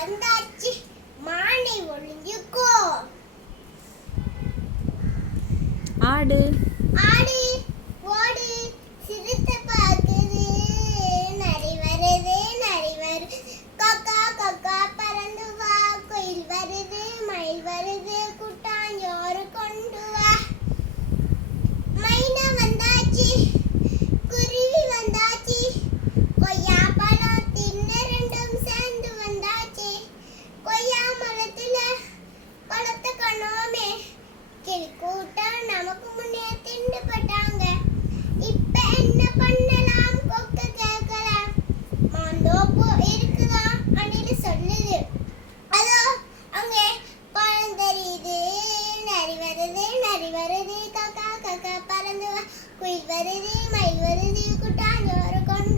வந்தாச்சு, மானை ஒளிஞ்சுக்கோ. ஆடு ஆடு ஓடு, சிறுத்தை பார்க்குது, நரி வருது நரி வருது, காக்கா காக்கா பறந்து வா, குயில் வருது மயில் வருது, கூட்டாஞ்சோறு கொண்டு வா. மைனா வந்தாச்சு, குருவி வந்தாச்சு, கொய்யா பழம் தின்ன ரெண்டும் சேர்ந்து வந்தாச்சு. கொய்யா மரத்துல பழத்தை காணோமே, கிளி கூட்டம் நமக்கு முன்னே திண்டு போட்டாங்க. இப்ப என்ன பண்ணலாம், கொக்க கேட்கலாம், மாந்தோப்பு இருக்குதா அணில் சொல்லுது. அதோ அங்கே பழம் தெரியுது, நரி வருது நரி வருது, காக்கா காக்கா பறந்து வா, குயில் வருது மயில் வருது, கூட்டாஞ்சோறு கொண்டு